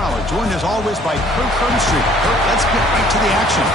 well. Joined as always by Kirk Herbstreit. Kirk, let's get right to the action.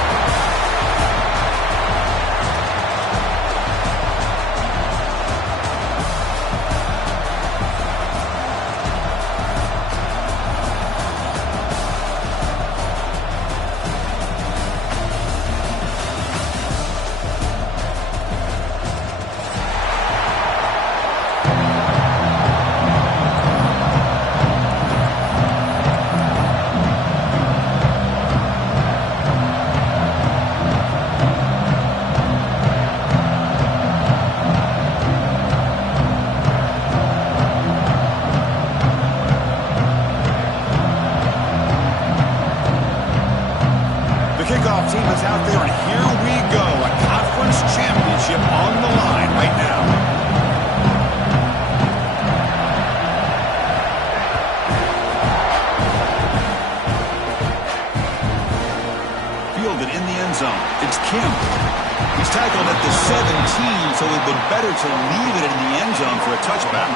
Kickoff team is out there, and here we go. A conference championship on the line right now. Fielded in the end zone. It's Kim. He's tackled at the 17, so it would be better to leave it in the end zone for a touchback.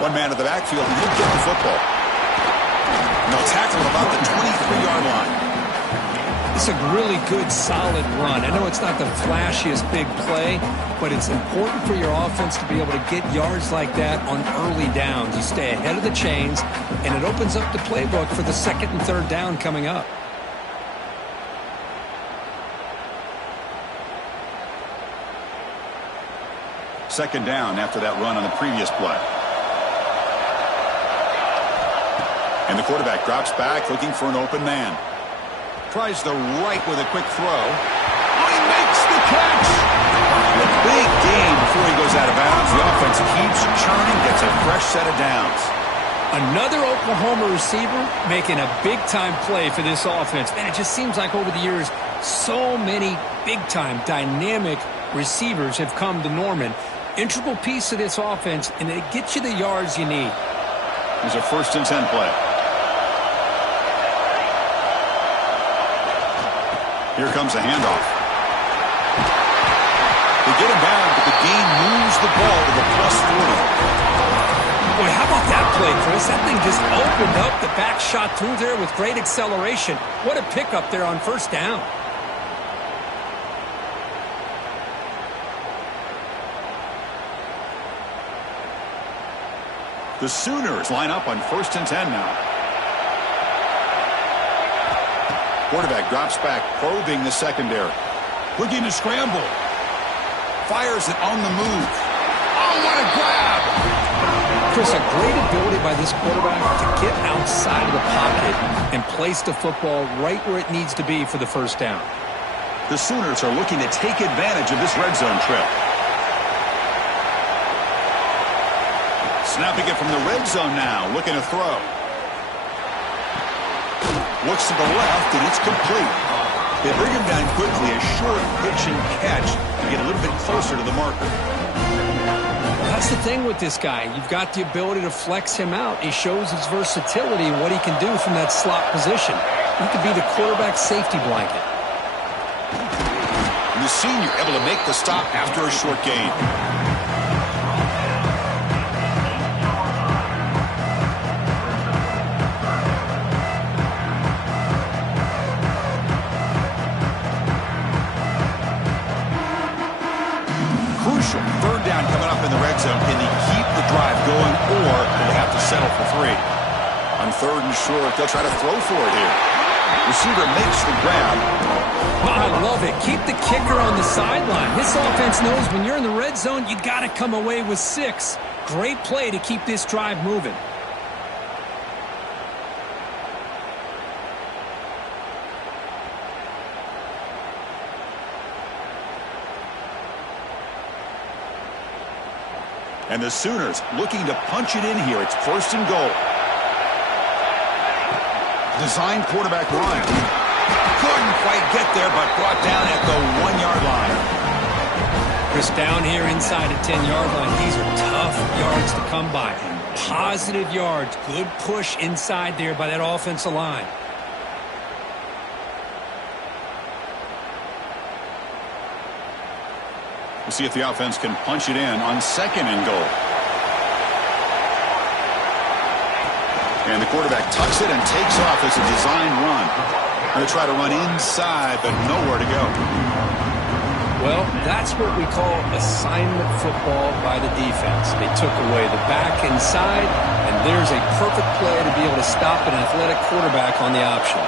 One man in the backfield, and he'll get the football. And they'll tackle him about the 23-yard line. It's a really good, solid run. I know it's not the flashiest big play, but it's important for your offense to be able to get yards like that on early downs. You stay ahead of the chains, and it opens up the playbook for the second and third down coming up. Second down after that run on the previous play. And the quarterback drops back, looking for an open man. Tries the right with a quick throw. Oh, he makes the catch! A big gain before he goes out of bounds. The offense keeps churning, gets a fresh set of downs. Another Oklahoma receiver making a big-time play for this offense. Man, it just seems like over the years, so many big-time, dynamic receivers have come to Norman. Integral piece of this offense, and it gets you the yards you need. Here's a 1st and 10 play. Here comes a handoff. They get him down, but the gain moves the ball to the +40. Boy, how about that play, Chris? That thing just opened up the back shot through there with great acceleration. What a pickup there on 1st down. The Sooners line up on 1st and 10 now. Quarterback drops back, probing the secondary. Looking to scramble. Fires it on the move. Oh, what a grab! Chris, a great ability by this quarterback to get outside of the pocket and place the football right where it needs to be for the 1st down. The Sooners are looking to take advantage of this red zone trip. Snapping it from the red zone now, looking to throw. Looks to the left, and it's complete. They bring him down quickly, a short pitch and catch to get a little bit closer to the marker. That's the thing with this guy. You've got the ability to flex him out. He shows his versatility and what he can do from that slot position. He could be the quarterback safety blanket. And the senior able to make the stop after a short gain. Crucial 3rd down coming up in the red zone. Can they keep the drive going, or do they have to settle for 3? On 3rd and short, they'll try to throw for it here. Receiver makes the grab. Oh, I love it. Keep the kicker on the sideline. This offense knows when you're in the red zone, you got to come away with 6. Great play to keep this drive moving. And the Sooners looking to punch it in here. It's 1st and goal. Design quarterback run. Couldn't quite get there, but brought down at the 1-yard line. Chris, down here inside the 10-yard line, these are tough yards to come by. Positive yards. Good push inside there by that offensive line. We'll see if the offense can punch it in on 2nd and goal. And the quarterback tucks it and takes off. It's a design run. Going to try to run inside, but nowhere to go. Well, that's what we call assignment football by the defense. They took away the back inside, and there's a perfect play to be able to stop an athletic quarterback on the option.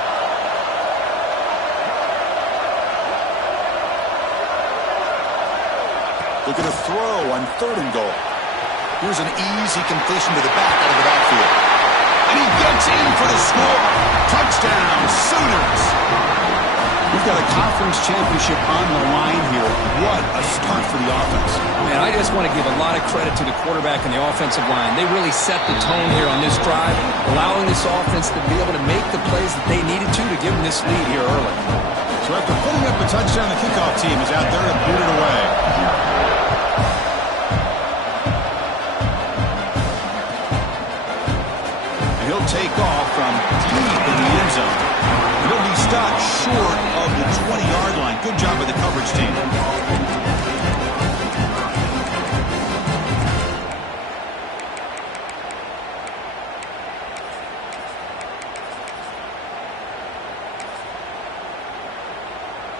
Looking to throw on 3rd and goal. Here's an easy completion to the back out of the backfield. And he gets in for the score. Touchdown, Sooners. We've got a conference championship on the line here. What a start for the offense. Man, I just want to give a lot of credit to the quarterback and the offensive line. They really set the tone here on this drive, allowing this offense to be able to make the plays that they needed to give them this lead here early. So after putting up a touchdown, the kickoff team is out there to boot it away. He'll take off from deep in the end zone. He'll be stopped short of the 20-yard line. Good job by the coverage team.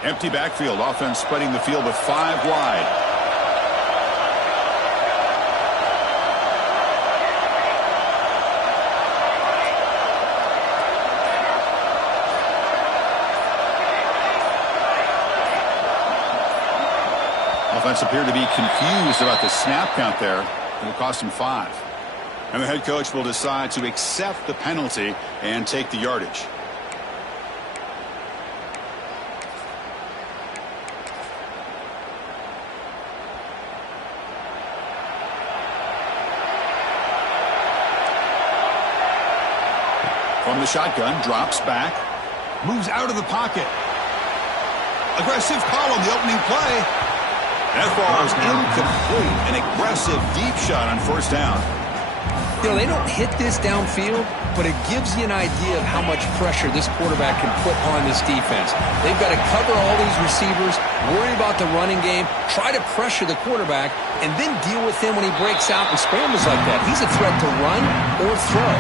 Empty backfield. Offense spreading the field with 5 wide. Offense appeared to be confused about the snap count there. It'll cost him 5. And the head coach will decide to accept the penalty and take the yardage. From the shotgun, drops back, moves out of the pocket. Aggressive call on the opening play. That ball is incomplete. An aggressive deep shot on 1st down. You know, they don't hit this downfield, but it gives you an idea of how much pressure this quarterback can put on this defense. They've got to cover all these receivers, worry about the running game, try to pressure the quarterback, and then deal with him when he breaks out and scrambles like that. He's a threat to run or throw.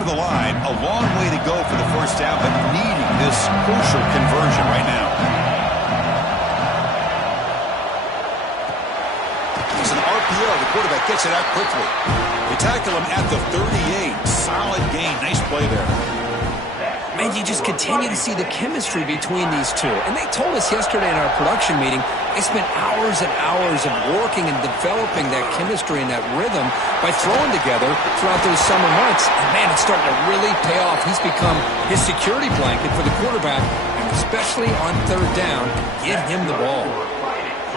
The line, a long way to go for the 1st down, but needing this crucial conversion right now. It's an RPO. The quarterback gets it out quickly. They tackle him at the 38. Solid gain. Nice play there. Man, you just continue to see the chemistry between these two. And they told us yesterday in our production meeting, they spent hours and hours of working and developing that chemistry and that rhythm by throwing together throughout those summer months. And man, it's starting to really pay off. He's become his security blanket for the quarterback, and especially on 3rd down, get him the ball.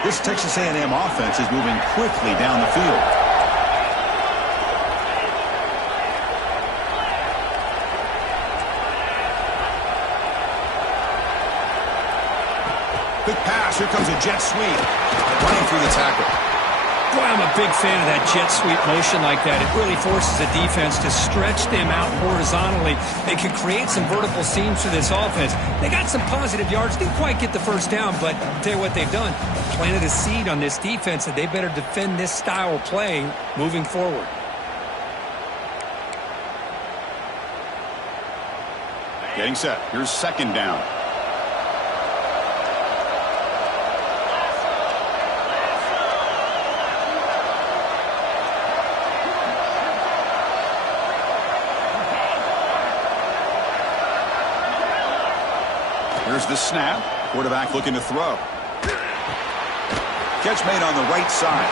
This Texas A&M offense is moving quickly down the field. Quick pass. Here comes a jet sweep. Running through the tackle. Boy, I'm a big fan of that jet sweep motion like that. It really forces the defense to stretch them out horizontally. They can create some vertical seams for this offense. They got some positive yards. Didn't quite get the 1st down, but I'll tell you what they've done. Planted a seed on this defense that they better defend this style of play moving forward. Getting set. Here's 2nd down. Here's the snap. Quarterback looking to throw. Catch made on the right side.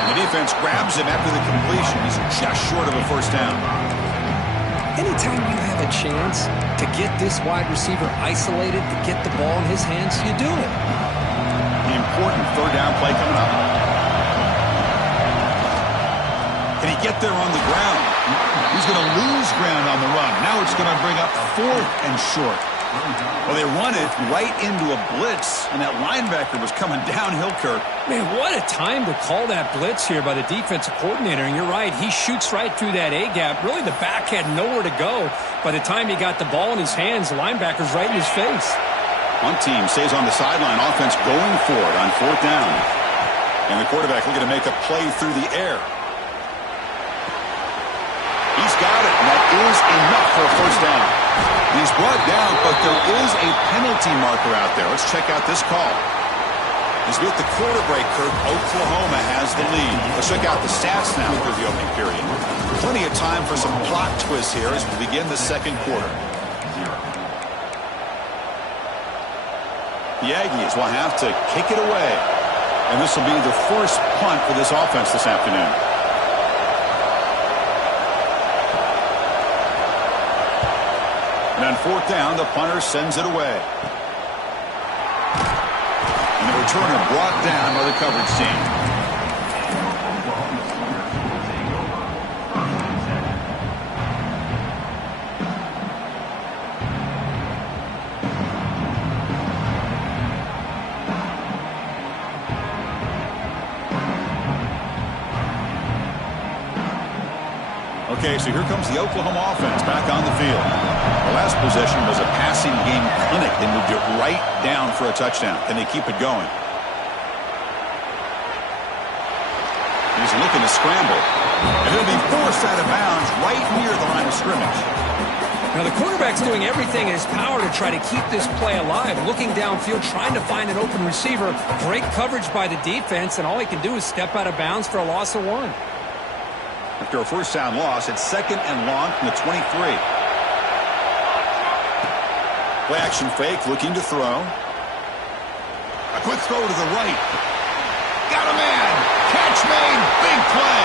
And the defense grabs him after the completion. He's just short of a first down. Anytime you have a chance to get this wide receiver isolated, to get the ball in his hands, you do it. The important third down play coming up. Can he get there on the ground? He's going to lose ground on the run. Now it's going to bring up 4th and short. Well, they run it right into a blitz, and that linebacker was coming downhill, Kirk. Man, what a time to call that blitz here by the defensive coordinator. And you're right, he shoots right through that A-gap. Really, the back had nowhere to go. By the time he got the ball in his hands, the linebacker's right in his face. One team stays on the sideline, offense going for it on 4th down. And the quarterback looking to make a play through the air. He's got it, and that is enough for a first down. He's brought down, but there is a penalty marker out there. Let's check out this call. As we hit the quarter break, Kirk, Oklahoma has the lead. Let's check out the stats now through the opening period. Plenty of time for some plot twists here as we begin the second quarter. The Aggies will have to kick it away. And this will be the first punt for this offense this afternoon. And on 4th down, the punter sends it away. And the returner brought down by the coverage team. Okay, so here comes the Oklahoma offense back on the field. The last possession was a passing game clinic. They moved it right down for a touchdown. Can they keep it going? He's looking to scramble. And he'll be forced out of bounds right near the line of scrimmage. Now, the quarterback's doing everything in his power to try to keep this play alive. Looking downfield, trying to find an open receiver. Great coverage by the defense, and all he can do is step out of bounds for a loss of 1. After a first down loss, it's 2nd and long from the 23. Play action fake, looking to throw. A quick throw to the right. Got a man. Catch made. Big play.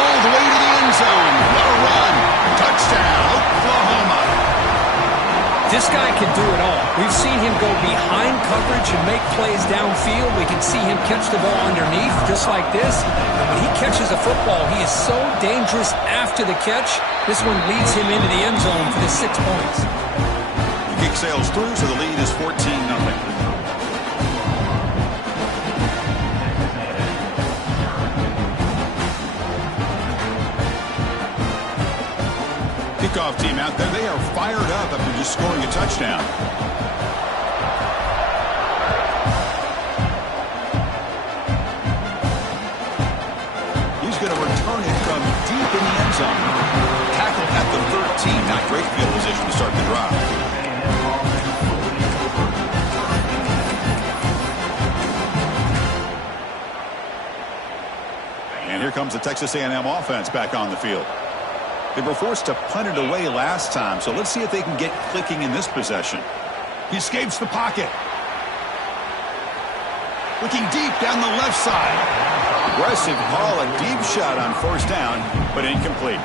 All the way to the end zone. What a run. Touchdown, Oklahoma. This guy can do it all. We've seen him go behind coverage and make plays downfield. We can see him catch the ball underneath just like this. And when he catches a football, he is so dangerous after the catch. This one leads him into the end zone for the 6 points. The kick sails through, so the lead is 14-0. Kickoff team out there, they are fired up after just scoring a touchdown. He's going to return it from deep in the end zone. Tackle at the 13, not great field position to start the drive. And here comes the Texas A&M offense back on the field. They were forced to punt it away last time, so let's see if they can get clicking in this possession. He escapes the pocket. Looking deep down the left side. Aggressive call, a deep shot on first down, but incomplete.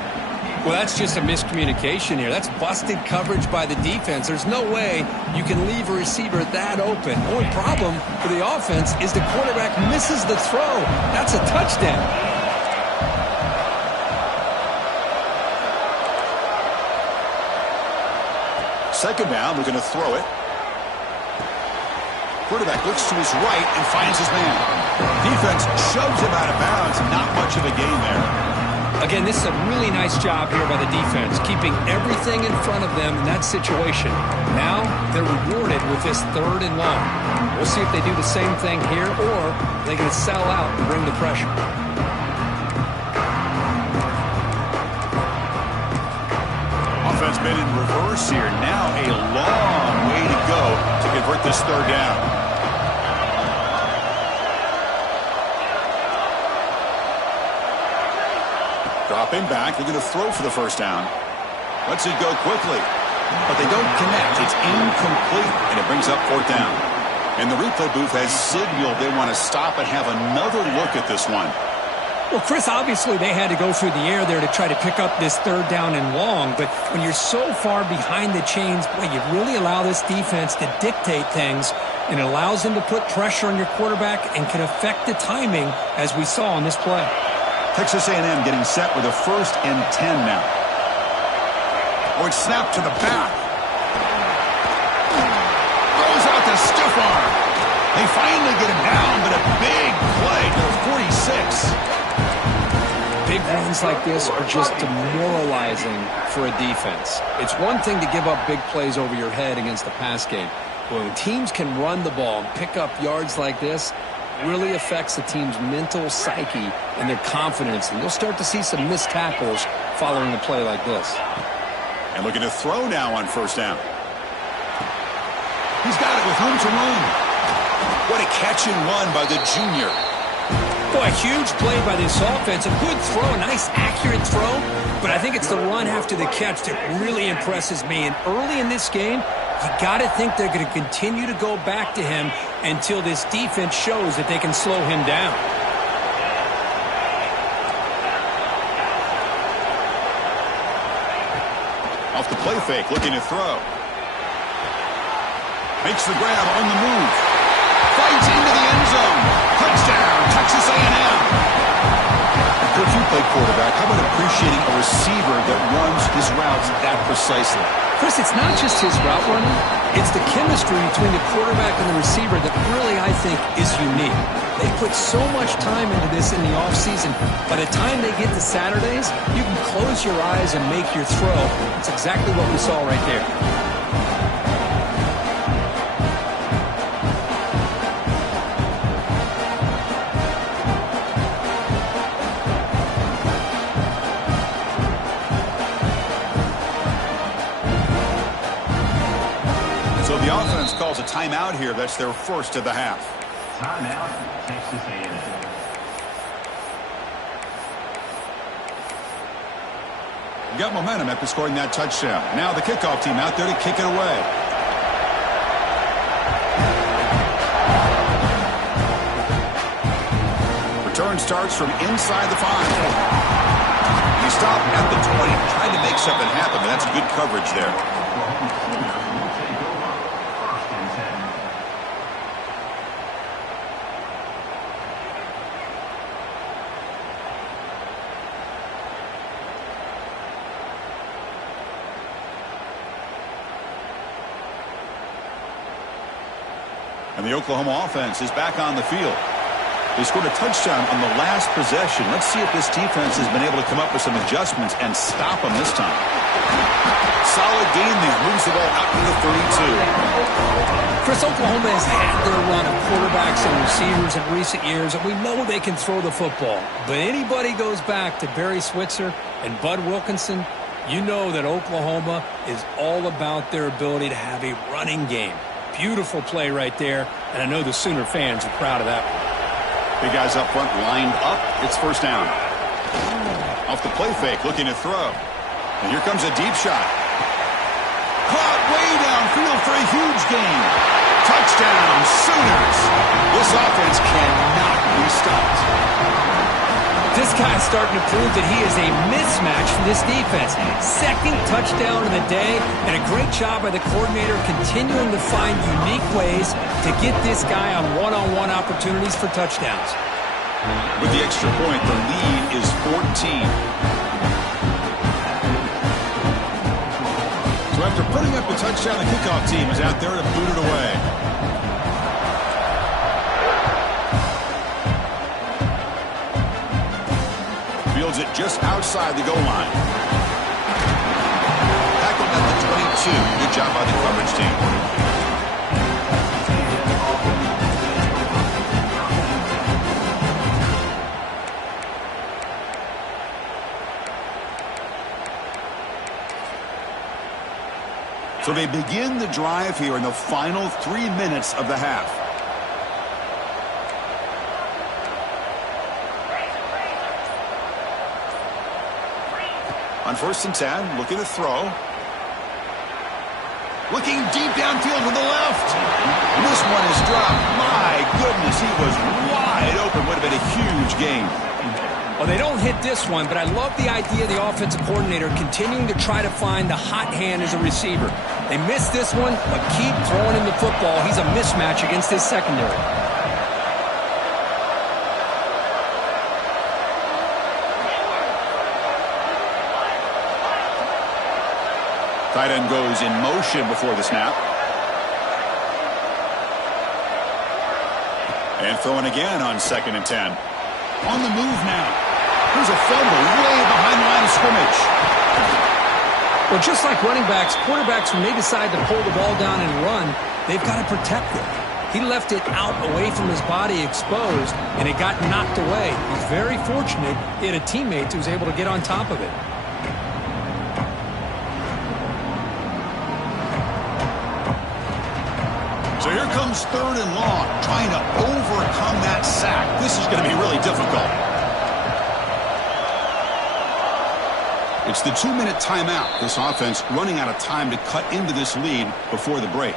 Well, that's just a miscommunication here. That's busted coverage by the defense. There's no way you can leave a receiver that open. The only problem for the offense is the quarterback misses the throw. That's a touchdown. Second down, looking to throw it. Quarterback looks to his right and finds his man. Defense shoves him out of bounds. Not much of a gain there. Again, this is a really nice job here by the defense, keeping everything in front of them in that situation. Now they're rewarded with this 3rd and long. We'll see if they do the same thing here, or they're going to sell out and bring the pressure. Offense been in reverse here. Now a long way to go to convert this 3rd down. Dropping back, looking to throw for the first down. Lets it go quickly, but they don't connect. It's incomplete, and it brings up 4th down. And the replay booth has signaled they want to stop and have another look at this one. Well, Chris, obviously they had to go through the air there to try to pick up this third down and long, but when you're so far behind the chains, boy, you really allow this defense to dictate things, and it allows them to put pressure on your quarterback and can affect the timing, as we saw on this play. Texas A&M getting set with a 1st and 10 now. Oh, it's snapped to the back. Throws out the stiff arm. They finally get him down, but a big play to the 46. Big runs like this are just demoralizing for a defense. It's one thing to give up big plays over your head against the pass game. But when teams can run the ball and pick up yards like this, it really affects the team's mental psyche and their confidence. And you'll start to see some missed tackles following a play like this. And looking to throw now on 1st down. He's got it with room to run. What a catch and run by the junior. Boy, a huge play by this offense. A good throw, a nice accurate throw. But I think it's the run after the catch that really impresses me. And early in this game, you got to think they're going to continue to go back to him until this defense shows that they can slow him down. Off the play fake, looking to throw. Makes the grab on the move. Fights into the end zone. Touchdown, Texas A&M. Coach, you played quarterback. How about appreciating a receiver that runs his routes that precisely? Chris, it's not just his route running. It's the chemistry between the quarterback and the receiver that really, I think, is unique. They put so much time into this in the offseason. By the time they get to Saturdays, you can close your eyes and make your throw. It's exactly what we saw right there. So the offense calls a timeout here. That's their 1st of the half. Timeout, Texas A&M. Got momentum after scoring that touchdown. Now the kickoff team out there to kick it away. Return starts from inside the 5. He stopped at the 20, trying to make something happen, but that's good coverage there. And the Oklahoma offense is back on the field. They scored a touchdown on the last possession. Let's see if this defense has been able to come up with some adjustments and stop them this time. Solid gain there. Moves the ball out to the 32. Chris, Oklahoma has had their run of quarterbacks and receivers in recent years, and we know they can throw the football. But anybody goes back to Barry Switzer and Bud Wilkinson, you know that Oklahoma is all about their ability to have a running game. Beautiful play right there, and I know the Sooner fans are proud of that one. Big guys up front lined up. It's 1st down. Off the play fake, looking to throw. And here comes a deep shot. Caught way downfield for a huge gain. Touchdown, Sooners. This offense cannot be stopped. This guy's starting to prove that he is a mismatch for this defense. 2nd touchdown of the day, and a great job by the coordinator continuing to find unique ways to get this guy on one-on-one opportunities for touchdowns. With the extra point, the lead is 14. So after putting up the touchdown, the kickoff team is out there to boot it away. Fields it just outside the goal line. Tackled at the 22. Good job by the coverage team. So they begin the drive here in the final 3 minutes of the half. On 1st and 10, looking to throw. Looking deep downfield to the left. This one is dropped. My goodness, he was wide open. Would have been a huge gain. Well, they don't hit this one, but I love the idea of the offensive coordinator continuing to try to find the hot hand as a receiver. They missed this one, but keep throwing him the football. He's a mismatch against his secondary. Tight end goes in motion before the snap. And throwing again on 2nd and 10. On the move now. Here's a fumble way behind the line of scrimmage. Well, just like running backs, quarterbacks, when they decide to pull the ball down and run, they've got to protect it. He left it out away from his body exposed, and it got knocked away. He's very fortunate he had a teammate who was able to get on top of it. So here comes 3rd and long, trying to overcome that sack. This is going to be really difficult. It's the 2-minute timeout. This offense running out of time to cut into this lead before the break.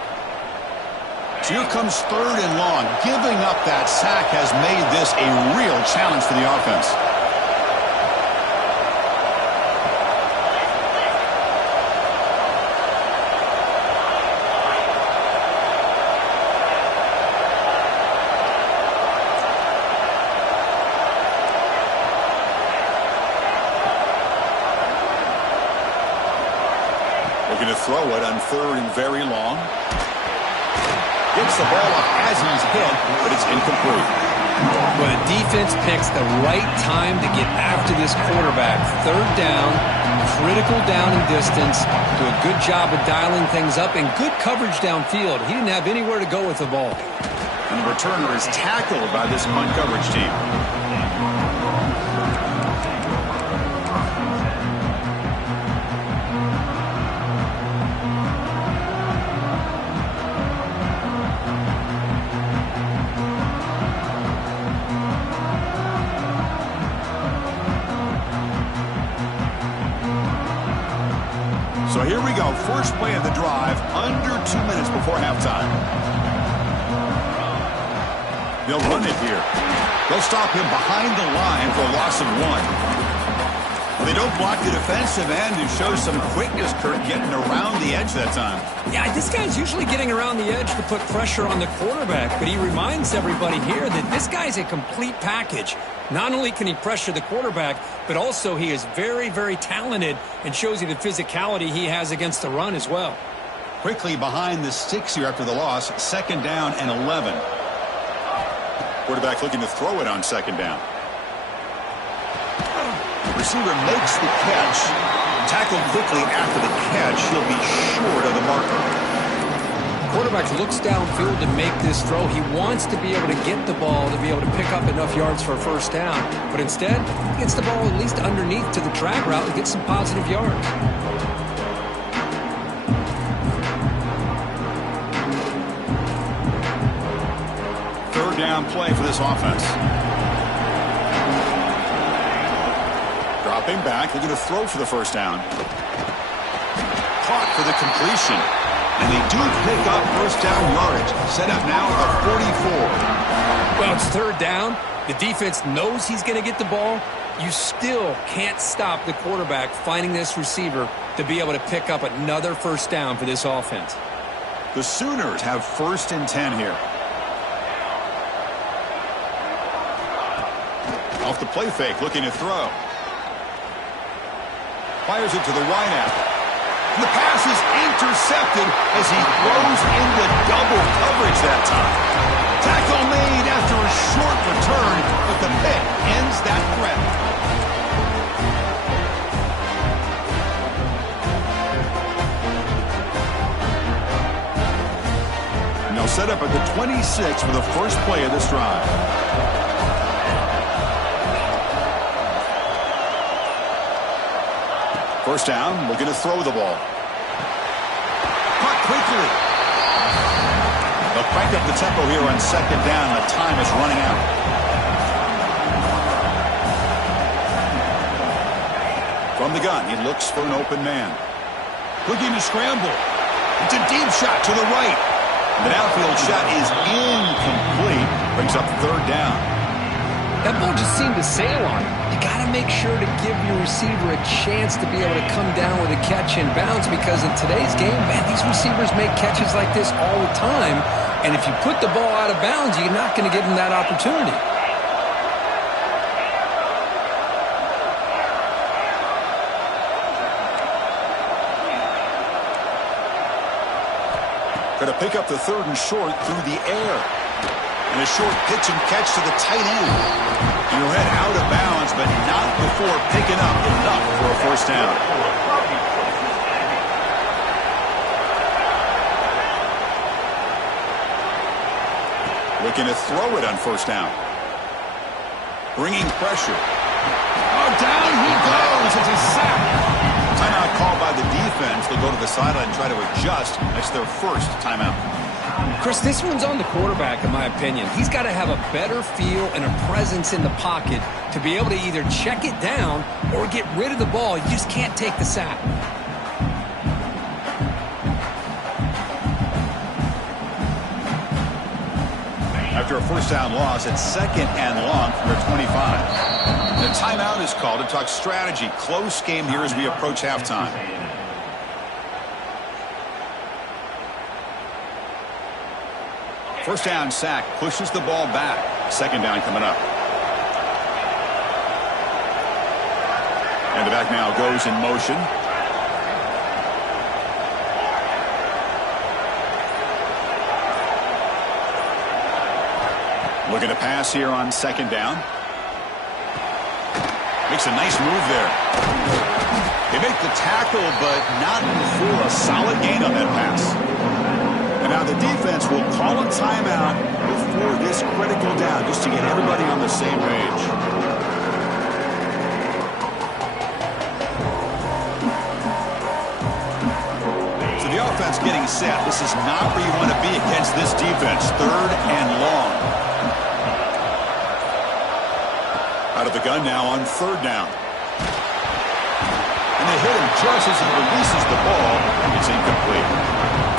So here comes 3rd and long. Giving up that sack has made this a real challenge for the offense. Looking to throw it on 3rd and very long. Gets the ball up as he's hit, but it's incomplete. Well, the defense picks the right time to get after this quarterback. 3rd down, critical down and distance. Do a good job of dialing things up and good coverage downfield. He didn't have anywhere to go with the ball. And the returner is tackled by this punt coverage team. So here we go, first play of the drive, under 2 minutes before halftime. They'll run it here. They'll stop him behind the line for a loss of 1. Well, they don't block the defensive end, who shows some quickness, Kurt, getting around the edge that time. Yeah, this guy's usually getting around the edge to put pressure on the quarterback, but he reminds everybody here that this guy's a complete package. Not only can he pressure the quarterback, but also he is very, very talented and shows you the physicality he has against the run as well. Quickly behind the sticks here after the loss, 2nd down and 11. Quarterback looking to throw it on 2nd down. The receiver makes the catch. Tackled quickly after the catch. He'll be short of the marker. Quarterback looks downfield to make this throw. He wants to be able to get the ball to be able to pick up enough yards for a 1st down. But instead, he gets the ball at least underneath to the drag route and gets some positive yards. Third down play for this offense. Dropping back, looking to throw for the 1st down. Caught for the completion. And they do pick up 1st down yardage. Set up now at the 44. Well, it's 3rd down. The defense knows he's going to get the ball. You still can't stop the quarterback finding this receiver to be able to pick up another 1st down for this offense. The Sooners have 1st and 10 here. Off the play fake, looking to throw. Fires it to the wideout. The pass is intercepted as he throws into double coverage that time. Tackle made after a short return, but the pick ends that threat. And they'll set up at the 26 for the first play of this drive. First down, looking to throw the ball. Caught quickly. They'll crank up the tempo here on 2nd down. The time is running out. From the gun, he looks for an open man. Looking to scramble. It's a deep shot to the right. The downfield shot is incomplete. Brings up third down. That ball just seemed to sail on him. You got to make sure to give your receiver a chance to be able to come down with a catch and bounce, because in today's game, man, these receivers make catches like this all the time. And if you put the ball out of bounds, you're not going to give them that opportunity. Going to pick up the third and short through the air. And a short pitch and catch to the tight end. He'll head out of bounds, but not before picking up enough for a first down. Looking to throw it on first down. Bringing pressure. Oh, down he goes. It's a sack. Timeout called by the defense. They'll go to the sideline and try to adjust. That's their first timeout. Chris, this one's on the quarterback, in my opinion. He's got to have a better feel and a presence in the pocket to be able to either check it down or get rid of the ball. You just can't take the sack. After a first down loss, it's second and long from their 25. The timeout is called to talk strategy. Close game here as we approach halftime. First down sack pushes the ball back. Second down coming up. And the back now goes in motion. Looking to pass here on second down. Makes a nice move there. They make the tackle, but not before a solid gain on that pass. And now the defense will call a timeout before this critical down, just to get everybody on the same page. So the offense getting set. This is not where you want to be against this defense. Third and long. Out of the gun now on third down. And they hit him just as he releases the ball. It's incomplete.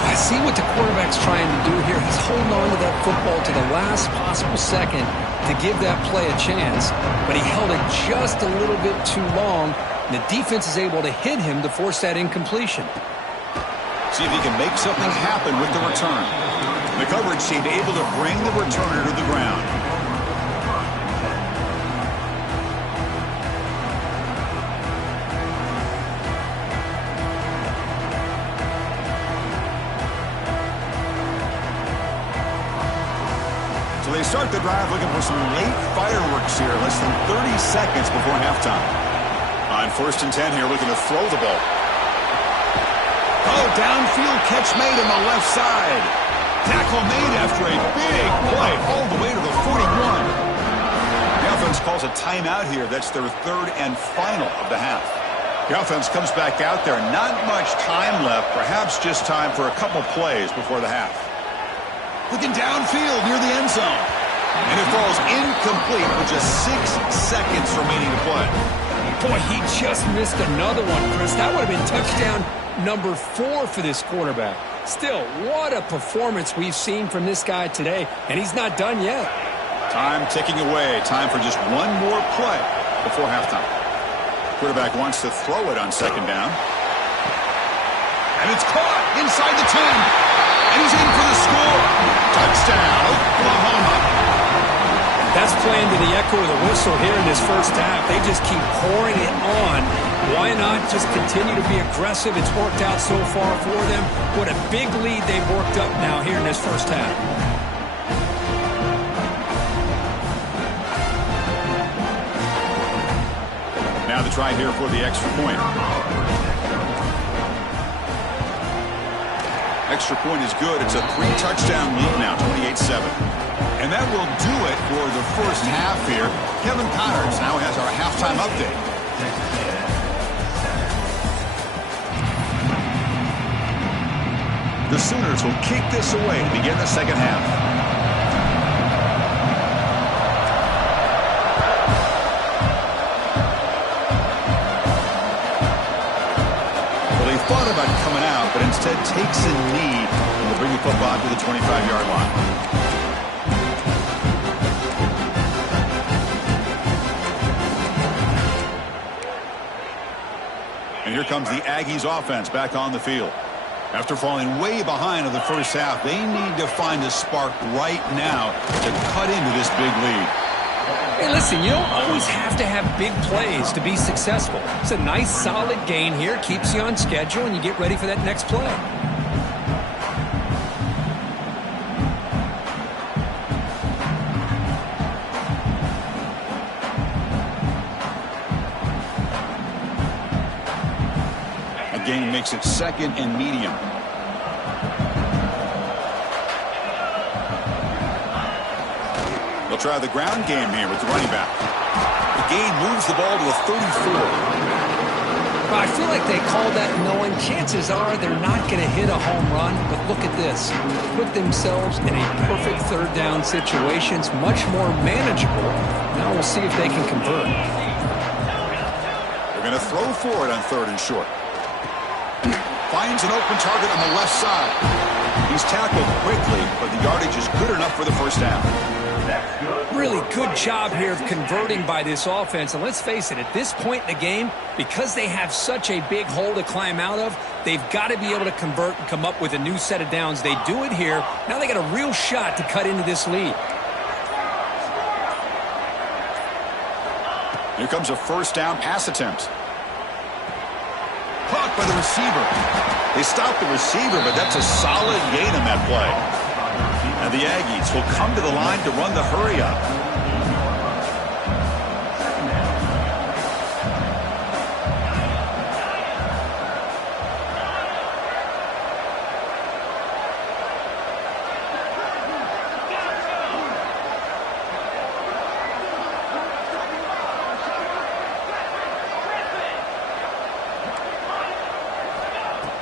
I see what the quarterback's trying to do here. He's holding on to that football to the last possible second to give that play a chance, but he held it just a little bit too long, and the defense is able to hit him to force that incompletion. See if he can make something happen with the return. The coverage seemed able to bring the returner to the ground. They start the drive looking for some late fireworks here, less than 30 seconds before halftime. On first and 10 here, looking to throw the ball. Oh, downfield catch made on the left side. Tackle made after a big play all the way to the 41. The offense calls a timeout here. That's their third and final of the half. The offense comes back out there. Not much time left, perhaps just time for a couple plays before the half. Looking downfield near the end zone. And it falls incomplete with just 6 seconds remaining to play. Boy, he just missed another one, Chris. That would have been touchdown number 4 for this quarterback. Still, what a performance we've seen from this guy today, and he's not done yet. Time ticking away. Time for just one more play before halftime. Quarterback wants to throw it on second down. And it's caught inside the 10. And he's in for the score. Touchdown, Oklahoma. That's playing to the echo of the whistle here in this first half. They just keep pouring it on. Why not just continue to be aggressive? It's worked out so far for them. What a big lead they've worked up now here in this first half. Now the try here for the extra point. Extra point is good. It's a 3-touchdown lead now, 28-7. And that will do it for the first half here. Kevin Connors now has our halftime update. The Sooners will kick this away to begin the second half. Well, they thought about coming out, but instead instead takes a knee and will bring the football to the 25-yard line. And here comes the Aggies offense back on the field. After falling way behind in the first half, they need to find a spark right now to cut into this big lead. Hey, listen, you don't always have to have big plays to be successful. It's a nice, solid gain here, keeps you on schedule, and you get ready for that next play. Gain makes it second and medium. They'll try the ground game here with the running back. The gain moves the ball to the 34. Well, I feel like they called that knowing chances are they're not going to hit a home run, but look at this. Put themselves in a perfect third down situation. It's much more manageable. Now we'll see if they can convert. They're going to throw for it on third and short. Finds an open target on the left side. He's tackled quickly, but the yardage is good enough for the first down. Really good job here of converting by this offense. And let's face it, at this point in the game, because they have such a big hole to climb out of, they've got to be able to convert and come up with a new set of downs. They do it here. Now they got a real shot to cut into this lead. Here comes a first down pass attempt. Caught by the receiver. They stopped the receiver, but that's a solid gain on that play. And the Aggies will come to the line to run the hurry up.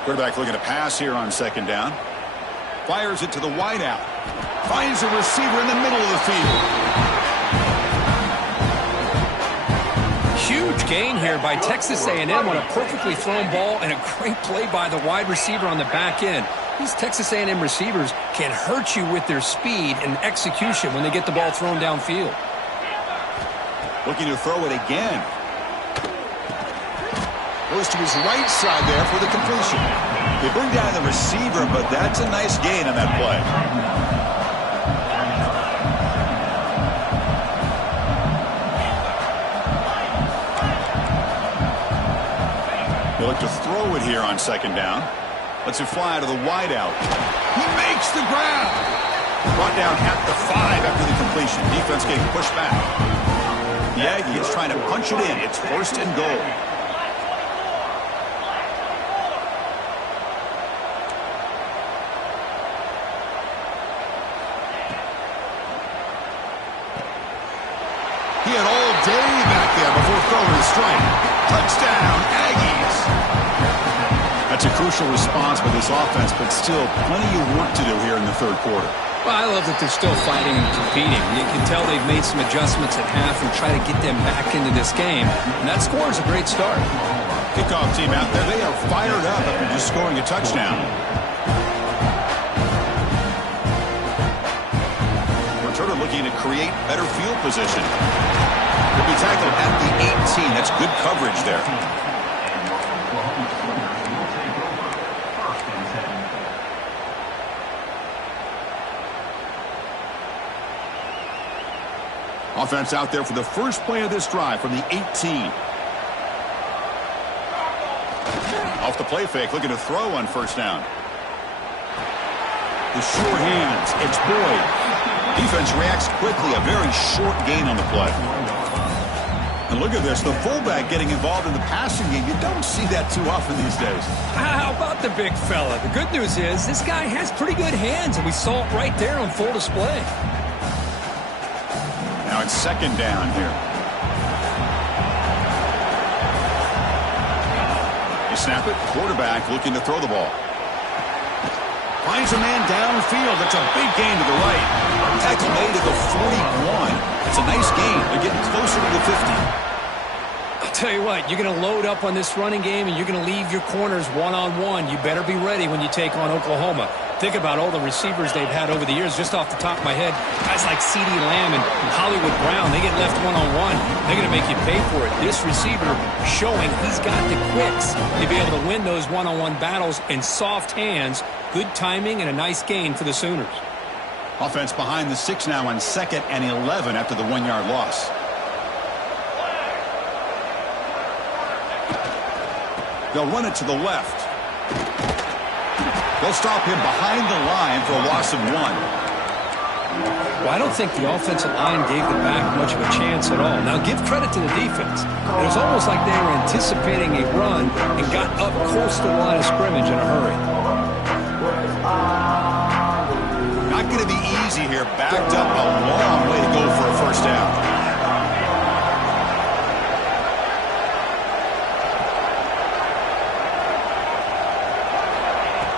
Quarterback looking to pass here on second down. Fires it to the wideout. Finds a receiver in the middle of the field. Huge gain here by Texas A&M on a perfectly thrown ball and a great play by the wide receiver on the back end. These Texas A&M receivers can hurt you with their speed and execution when they get the ball thrown downfield. Looking to throw it again. Goes to his right side there for the completion. They bring down the receiver, but that's a nice gain on that play. They look to throw it here on second down. Lets it fly to the wideout. He makes the grab. Brought down at the 5 after the completion. Defense getting pushed back. The Aggies trying to punch it in. It's first and goal. He had all day back there before throwing the strike. Touchdown, Aggies. That's a crucial response by this offense, but still plenty of work to do here in the third quarter. Well, I love that they're still fighting and competing. You can tell they've made some adjustments at half and try to get them back into this game. And that score is a great start. Kickoff team out there. They are fired up after just scoring a touchdown. Returner looking to create better field position. Will be tackled at the 18. That's good coverage there. Offense out there for the first play of this drive from the 18. Off the play fake, looking to throw on first down. The sure hands, it's Boyd. Defense reacts quickly, a very short gain on the play. And look at this, the fullback getting involved in the passing game. You don't see that too often these days. How about the big fella? The good news is this guy has pretty good hands, and we saw it right there on full display. Now it's second down here. They snap it, quarterback looking to throw the ball. Finds a man downfield. That's a big gain to the right. Tackle made at the 41. It's a nice gain. They're getting closer to the 50. I'll tell you what, you're going to load up on this running game and you're going to leave your corners one-on-one. You better be ready when you take on Oklahoma. Think about all the receivers they've had over the years. Just off the top of my head, guys like CeeDee Lamb and Hollywood Brown, they get left one-on-one. They're going to make you pay for it. This receiver showing he's got the quicks to be able to win those one-on-one battles in soft hands. Good timing and a nice gain for the Sooners. Offense behind the 6 now on 2nd and 11 after the 1-yard loss. They'll run it to the left. They'll stop him behind the line for a loss of 1. Well, I don't think the offensive line gave the back much of a chance at all. Now, give credit to the defense. It was almost like they were anticipating a run and got up close to the line of scrimmage in a hurry. Not going to be easy here. Backed up a long way to go for a first down.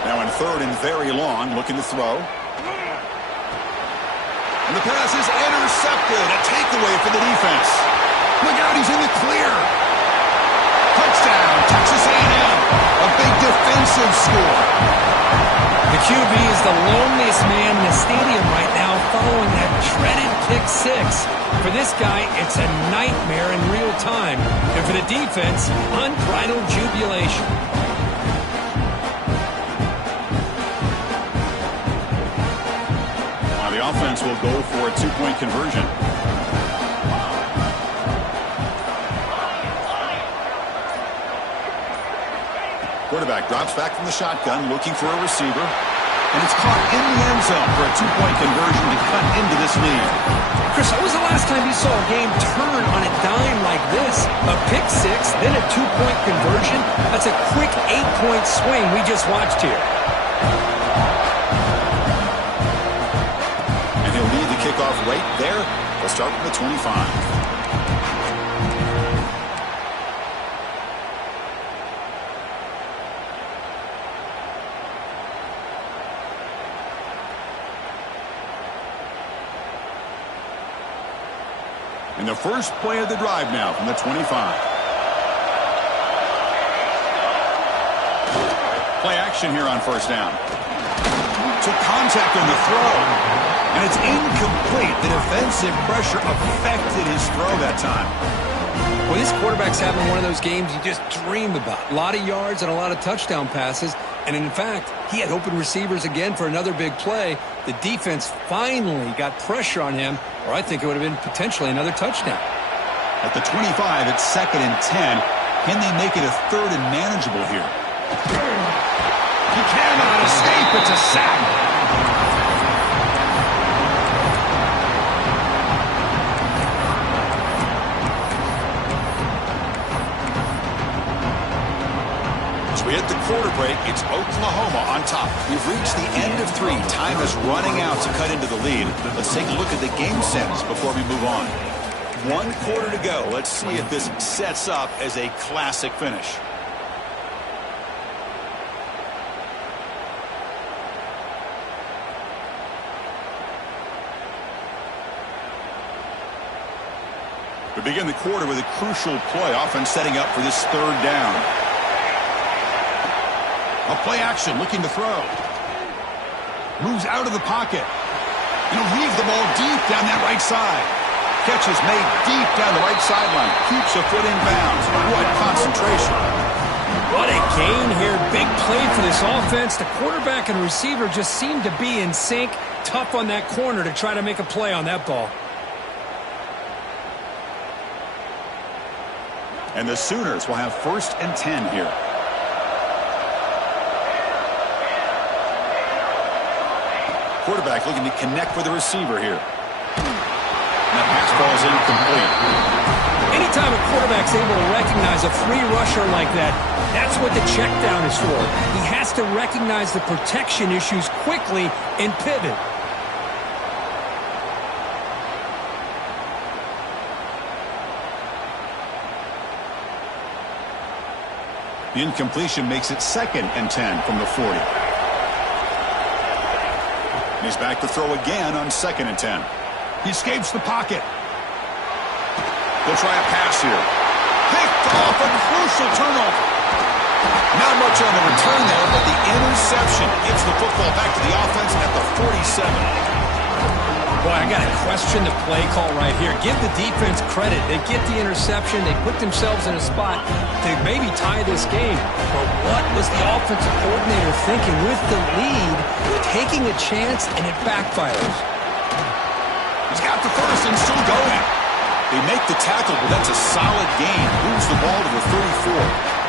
Now in 3rd and very long, looking to throw. And the pass is intercepted. A takeaway for the defense. Look out, he's in the clear. Touchdown, Texas A&M. A big defensive score. The QB is the loneliest man in the stadium right now following that dreaded pick 6. For this guy, it's a nightmare in real time. And for the defense, unbridled jubilation. Now the offense will go for a 2-point conversion. Quarterback drops back from the shotgun, looking for a receiver. And it's caught in the end zone for a 2-point conversion to cut into this lead. Chris, when was the last time you saw a game turn on a dime like this? A pick 6, then a 2-point conversion? That's a quick 8-point swing we just watched here. And he'll lead the kickoff right there. They'll start from the 25. And the first play of the drive now from the 25. Play action here on first down. Took contact on the throw. And it's incomplete. The defensive pressure affected his throw that time. Well, this quarterback's having one of those games you just dream about. A lot of yards and a lot of touchdown passes. And in fact, he had open receivers again for another big play. The defense finally got pressure on him, or I think it would have been potentially another touchdown. At the 25, it's 2nd and 10. Can they make it a 3rd and manageable here? He cannot escape. It's a sack. We hit the quarter break. It's Oklahoma on top. We've reached the end of 3. Time is running out to cut into the lead. Let's take a look at the game sets before we move on. 1 quarter to go. Let's see if this sets up as a classic finish. We begin the quarter with a crucial play, often setting up for this 3rd down. A play action, looking to throw. Moves out of the pocket. He'll leave the ball deep down that right side. Catch is made deep down the right sideline. Keeps a foot in bounds. What concentration. What a gain here. Big play for this offense. The quarterback and receiver just seem to be in sync. Tough on that corner to try to make a play on that ball. And the Sooners will have 1st and 10 here. Quarterback looking to connect with the receiver here. And that pass ball is incomplete. Anytime a quarterback's able to recognize a free rusher like that, that's what the check down is for. He has to recognize the protection issues quickly and pivot. The incompletion makes it 2nd and 10 from the 40. And he's back to throw again on 2nd and 10. He escapes the pocket. They'll try a pass here. picked off, a crucial turnover. Not much on the return there, but the interception gives the football back to the offense at the 47. Boy, I got to question the play call right here. Give the defense credit. They get the interception. They put themselves in a spot to maybe tie this game. But what was the offensive coordinator thinking with the lead, taking a chance, and it backfires? He's got the first and still going. They make the tackle, but that's a solid gain. Moves the ball to the 34.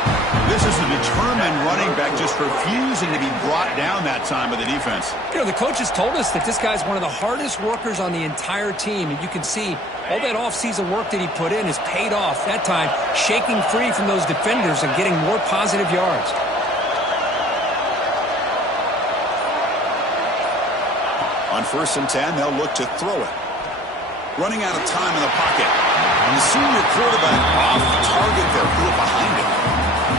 This is a determined running back just refusing to be brought down that time by the defense. You know, the coaches told us that this guy's one of the hardest workers on the entire team, and you can see all that offseason work that he put in has paid off. That time, shaking free from those defenders and getting more positive yards. On 1st and 10, they'll look to throw it. Running out of time in the pocket. And the senior quarterback off target there, threw it behind him.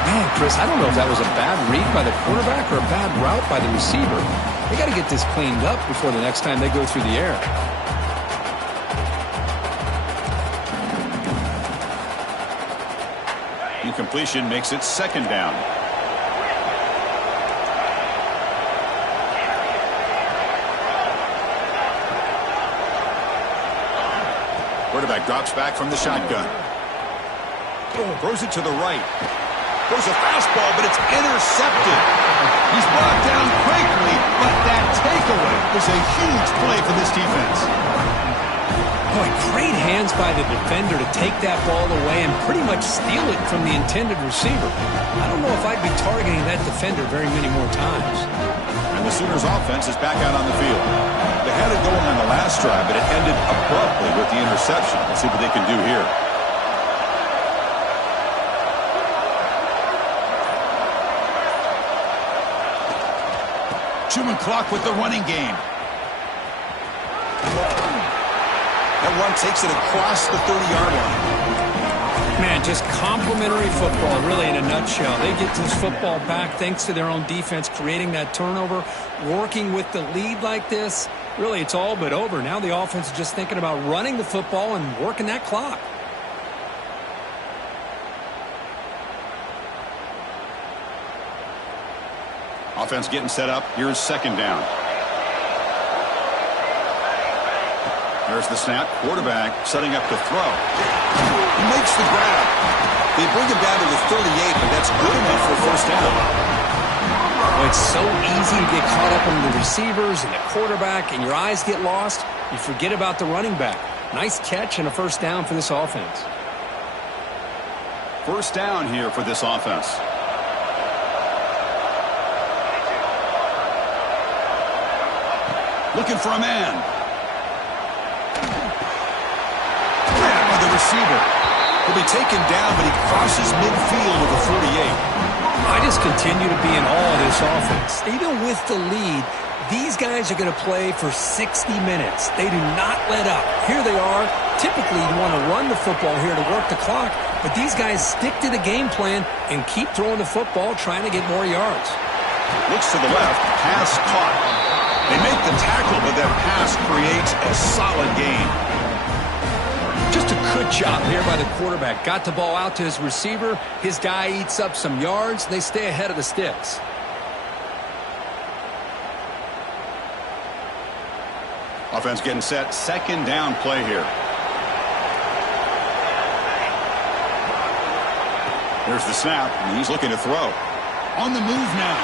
Man, Chris, I don't know if that was a bad read by the quarterback or a bad route by the receiver. They got to get this cleaned up before the next time they go through the air. Incompletion makes it 2nd down. Quarterback drops back from the shotgun. Throws it to the right. Throws a fastball, but it's intercepted. He's brought down quickly, but that takeaway was a huge play for this defense. Boy, great hands by the defender to take that ball away and pretty much steal it from the intended receiver. I don't know if I'd be targeting that defender very many more times. And the Sooners offense is back out on the field. They had it going on the last drive, but it ended abruptly with the interception. Let's see what they can do here. Chewing clock with the running game. That run takes it across the 30-yard line. Man, just complimentary football, really, in a nutshell. They get this football back thanks to their own defense, creating that turnover, working with the lead like this. Really, it's all but over. Now the offense is just thinking about running the football and working that clock. Offense getting set up. Here's 2nd down. There's the snap. Quarterback setting up to throw. He makes the grab. They bring him down to the 38, but that's good enough for 1st down. Well, it's so easy to get caught up on the receivers and the quarterback, and your eyes get lost. You forget about the running back. Nice catch and a 1st down for this offense. 1st down here for this offense. Looking for a man. Grab by the receiver. He'll be taken down, but he crosses midfield of the 48. I just continue to be in awe of this offense. Even with the lead, these guys are going to play for 60 minutes. They do not let up. Here they are. Typically, you want to run the football here to work the clock, but these guys stick to the game plan and keep throwing the football, trying to get more yards. Looks to the left. Pass caught. They make the tackle, but that pass creates a solid gain. Just a good job here by the quarterback. Got the ball out to his receiver. His guy eats up some yards. They stay ahead of the sticks. Offense getting set. 2nd down play here. There's the snap, and he's looking to throw. On the move now.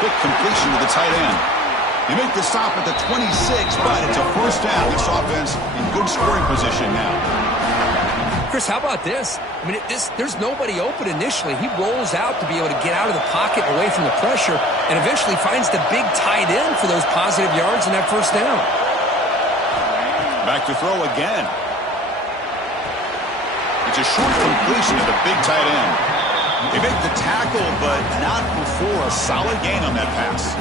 Quick completion to the tight end. They make the stop at the 26, but it's a 1st down. This offense in good scoring position now. Chris, how about this? I mean, there's nobody open initially. He rolls out to be able to get out of the pocket away from the pressure and eventually finds the big tight end for those positive yards in that 1st down. Back to throw again. It's a short completion to the big tight end. They make the tackle, but not before a solid gain on that pass.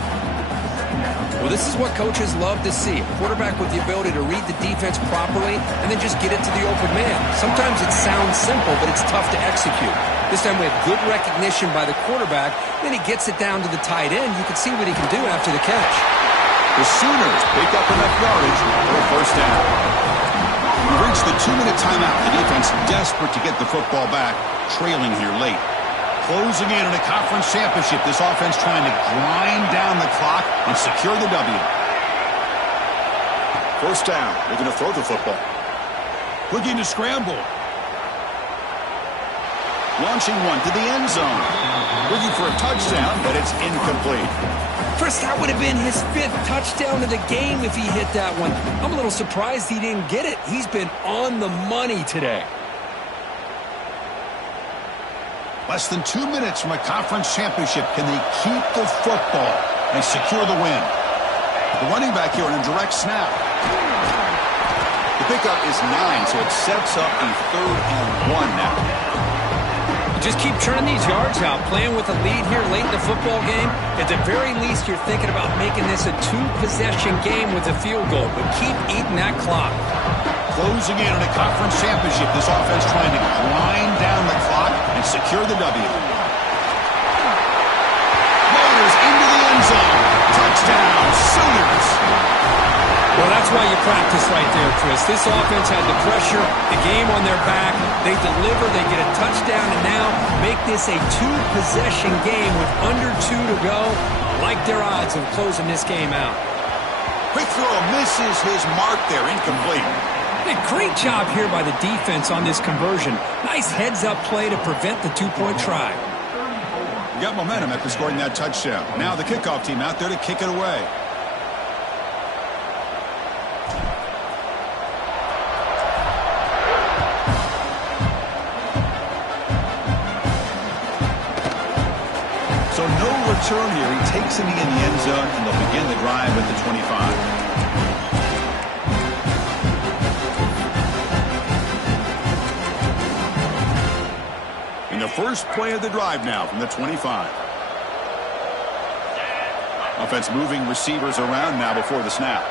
Well, this is what coaches love to see. A quarterback with the ability to read the defense properly and then just get it to the open man. Sometimes it sounds simple, but it's tough to execute. This time we have good recognition by the quarterback. Then he gets it down to the tight end. You can see what he can do after the catch. The Sooners pick up enough yardage for a 1st down. We've reached the 2-minute timeout. The defense desperate to get the football back, trailing here late. Closing in a conference championship, this offense trying to grind down the clock and secure the W. First down, they're going to throw the football. Looking to scramble. Launching one to the end zone. Looking for a touchdown, but it's incomplete. Chris, that would have been his 5th touchdown of the game if he hit that one. I'm a little surprised he didn't get it. He's been on the money today. Less than 2 minutes from a conference championship. Can they keep the football and secure the win? The running back here on a direct snap. The pickup is 9, so it sets up a 3rd and 1 now. Just keep churning these yards out, playing with a lead here late in the football game. At the very least, you're thinking about making this a 2-possession game with a field goal, but keep eating that clock. Closing in on a conference championship, this offense trying to grind down the clock and secure the W. Motors into the end zone. Touchdown, Sooners. Well, that's why you practice right there, Chris. This offense had the pressure, the game on their back. They deliver, they get a touchdown, and now make this a 2-possession game with under 2 to go. I like their odds of closing this game out. Quick throw misses his mark there, incomplete. A great job here by the defense on this conversion. Nice heads-up play to prevent the 2-point try. You got momentum after scoring that touchdown. Now the kickoff team out there to kick it away. So no return here. He takes it in the end zone, and they'll begin the drive at the 25. In the first play of the drive now from the 25. Offense moving receivers around now before the snap.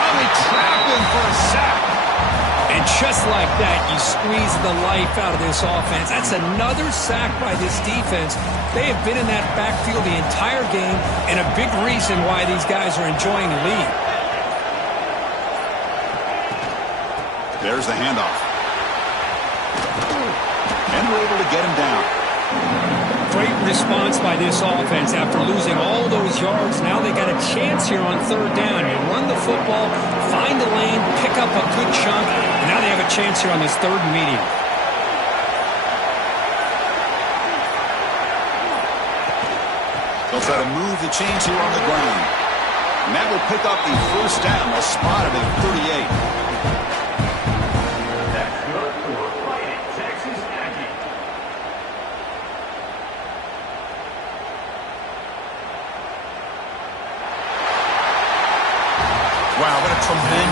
Oh, they trap him for a sack. And just like that, you squeeze the life out of this offense. That's another sack by this defense. They have been in that backfield the entire game, and a big reason why these guys are enjoying the lead. There's the handoff. And we're able to get him down. Great response by this offense after losing all those yards. Now they got a chance here on 3rd down. You run the football, find a lane, pick up a good chunk, and now they have a chance here on this 3rd and medium. They'll try to move the chains here on the ground. And that will pick up the first down. They'll spot it at 38.